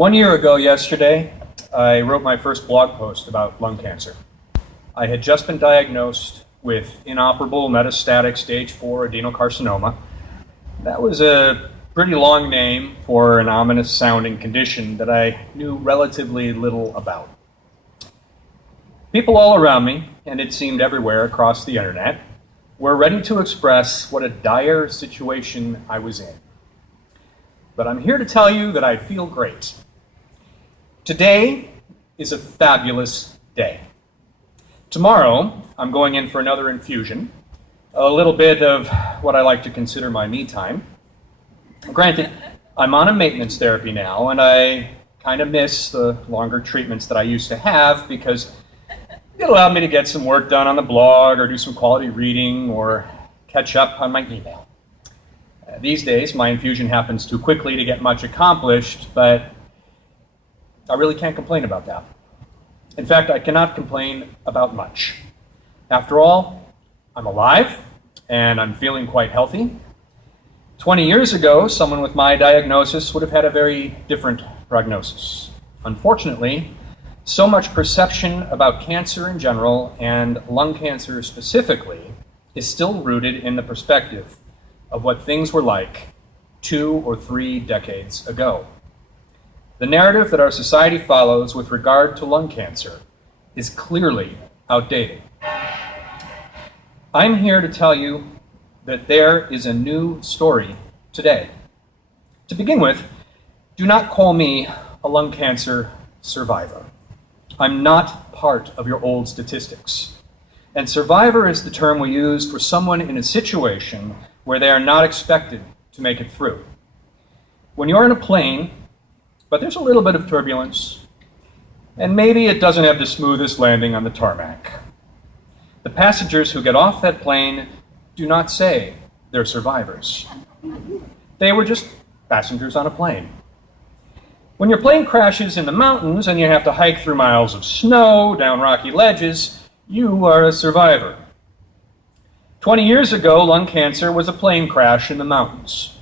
1 year ago yesterday, I wrote my first blog post about lung cancer. I had just been diagnosed with inoperable metastatic stage 4 adenocarcinoma. That was a pretty long name for an ominous sounding condition that I knew relatively little about. People all around me, and it seemed everywhere across the internet, were ready to express what a dire situation I was in. But I'm here to tell you that I feel great. Today is a fabulous day. Tomorrow, I'm going in for another infusion, a little bit of what I like to consider my me time. Granted, I'm on a maintenance therapy now, and I kind of miss the longer treatments that I used to have because it allowed me to get some work done on the blog or do some quality reading or catch up on my email. These days, my infusion happens too quickly to get much accomplished, but I really can't complain about that. In fact, I cannot complain about much. After all, I'm alive and I'm feeling quite healthy. 20 years ago, someone with my diagnosis would have had a very different prognosis. Unfortunately, so much perception about cancer in general and lung cancer specifically is still rooted in the perspective of what things were like 2 or 3 decades ago. The narrative that our society follows with regard to lung cancer is clearly outdated. I'm here to tell you that there is a new story today. To begin with, do not call me a lung cancer survivor. I'm not part of your old statistics. And survivor is the term we use for someone in a situation where they are not expected to make it through. When you're in a plane, but there's a little bit of turbulence, and maybe it doesn't have the smoothest landing on the tarmac, the passengers who get off that plane do not say they're survivors. They were just passengers on a plane. When your plane crashes in the mountains and you have to hike through miles of snow, down rocky ledges, you are a survivor. 20 years ago, lung cancer was a plane crash in the mountains.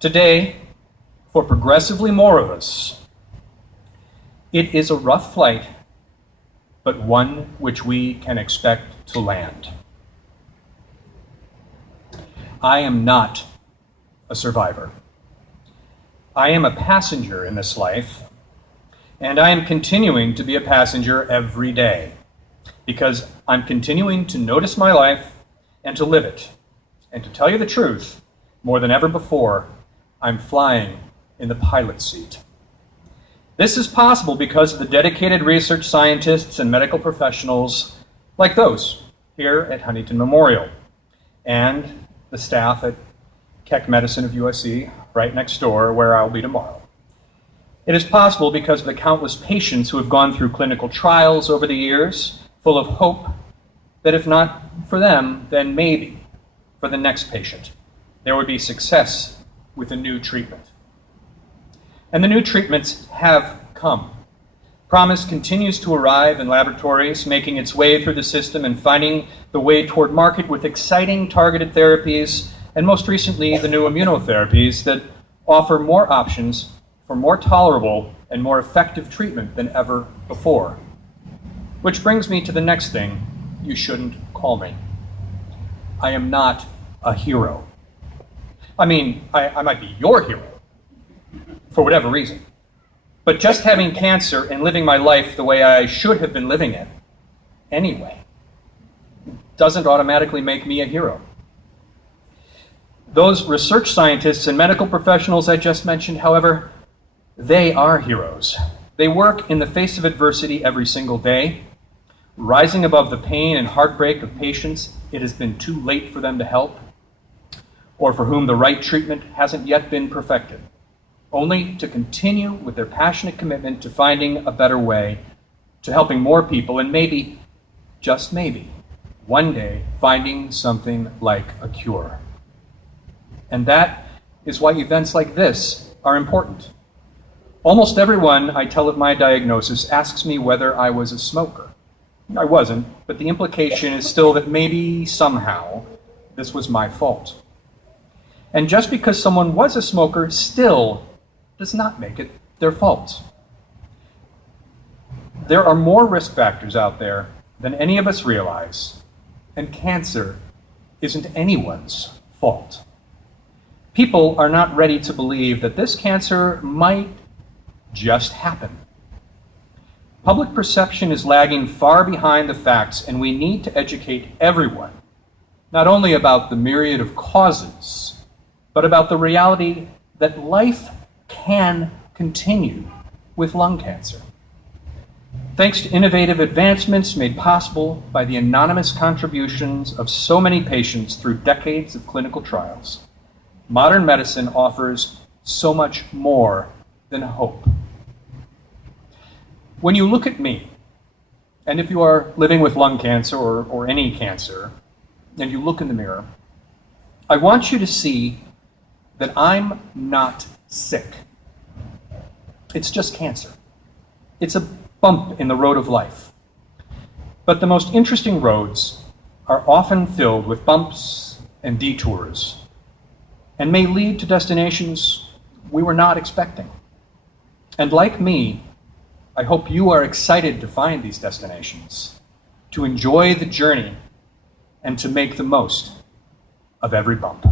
Today, for progressively more of us, it is a rough flight, but one which we can expect to land. I am not a survivor. I am a passenger in this life, and I am continuing to be a passenger every day because I'm continuing to notice my life and to live it. And to tell you the truth, more than ever before, I'm flying in the pilot seat. This is possible because of the dedicated research scientists and medical professionals like those here at Huntington Memorial and the staff at Keck Medicine of USC right next door where I'll be tomorrow. It is possible because of the countless patients who have gone through clinical trials over the years, full of hope that if not for them, then maybe for the next patient, there would be success with a new treatment. And the new treatments have come. Promise continues to arrive in laboratories, making its way through the system and finding the way toward market with exciting targeted therapies, and most recently, the new immunotherapies that offer more options for more tolerable and more effective treatment than ever before. Which brings me to the next thing you shouldn't call me. I am not a hero. I mean, I might be your hero, for whatever reason. But just having cancer and living my life the way I should have been living it anyway doesn't automatically make me a hero. Those research scientists and medical professionals I just mentioned, however, they are heroes. They work in the face of adversity every single day, rising above the pain and heartbreak of patients it has been too late for them to help, or for whom the right treatment hasn't yet been perfected, only to continue with their passionate commitment to finding a better way, to helping more people, and maybe, just maybe, one day finding something like a cure. And that is why events like this are important. Almost everyone I tell of my diagnosis asks me whether I was a smoker. I wasn't, but the implication is still that maybe, somehow, this was my fault. And just because someone was a smoker still does not make it their fault. there are more risk factors out there than any of us realize, and cancer isn't anyone's fault. People are not ready to believe that this cancer might just happen. Public perception is lagging far behind the facts, and we need to educate everyone, not only about the myriad of causes, but about the reality that life can continue with lung cancer. Thanks to innovative advancements made possible by the anonymous contributions of so many patients through decades of clinical trials, modern medicine offers so much more than hope. When you look at me, and if you are living with lung cancer or any cancer, and you look in the mirror, I want you to see that I'm not sick. It's just cancer. It's a bump in the road of life. But the most interesting roads are often filled with bumps and detours, and may lead to destinations we were not expecting. And like me, I hope you are excited to find these destinations, to enjoy the journey, and to make the most of every bump.